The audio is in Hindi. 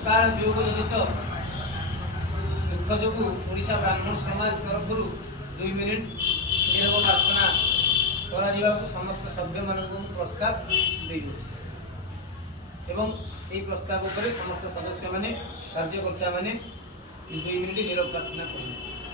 अकाल वियोग जनित दुख जो ओडिशा ब्राह्मण समाज तरफ 2 मिनिट नीरव प्रार्थना करा समस्त सभ्य मान प्रस्ताव देऊ एवं यही प्रस्ताव पर समस्त सदस्य माने कार्यकर्ता माने 2 मिनिट नीरव प्रार्थना करें।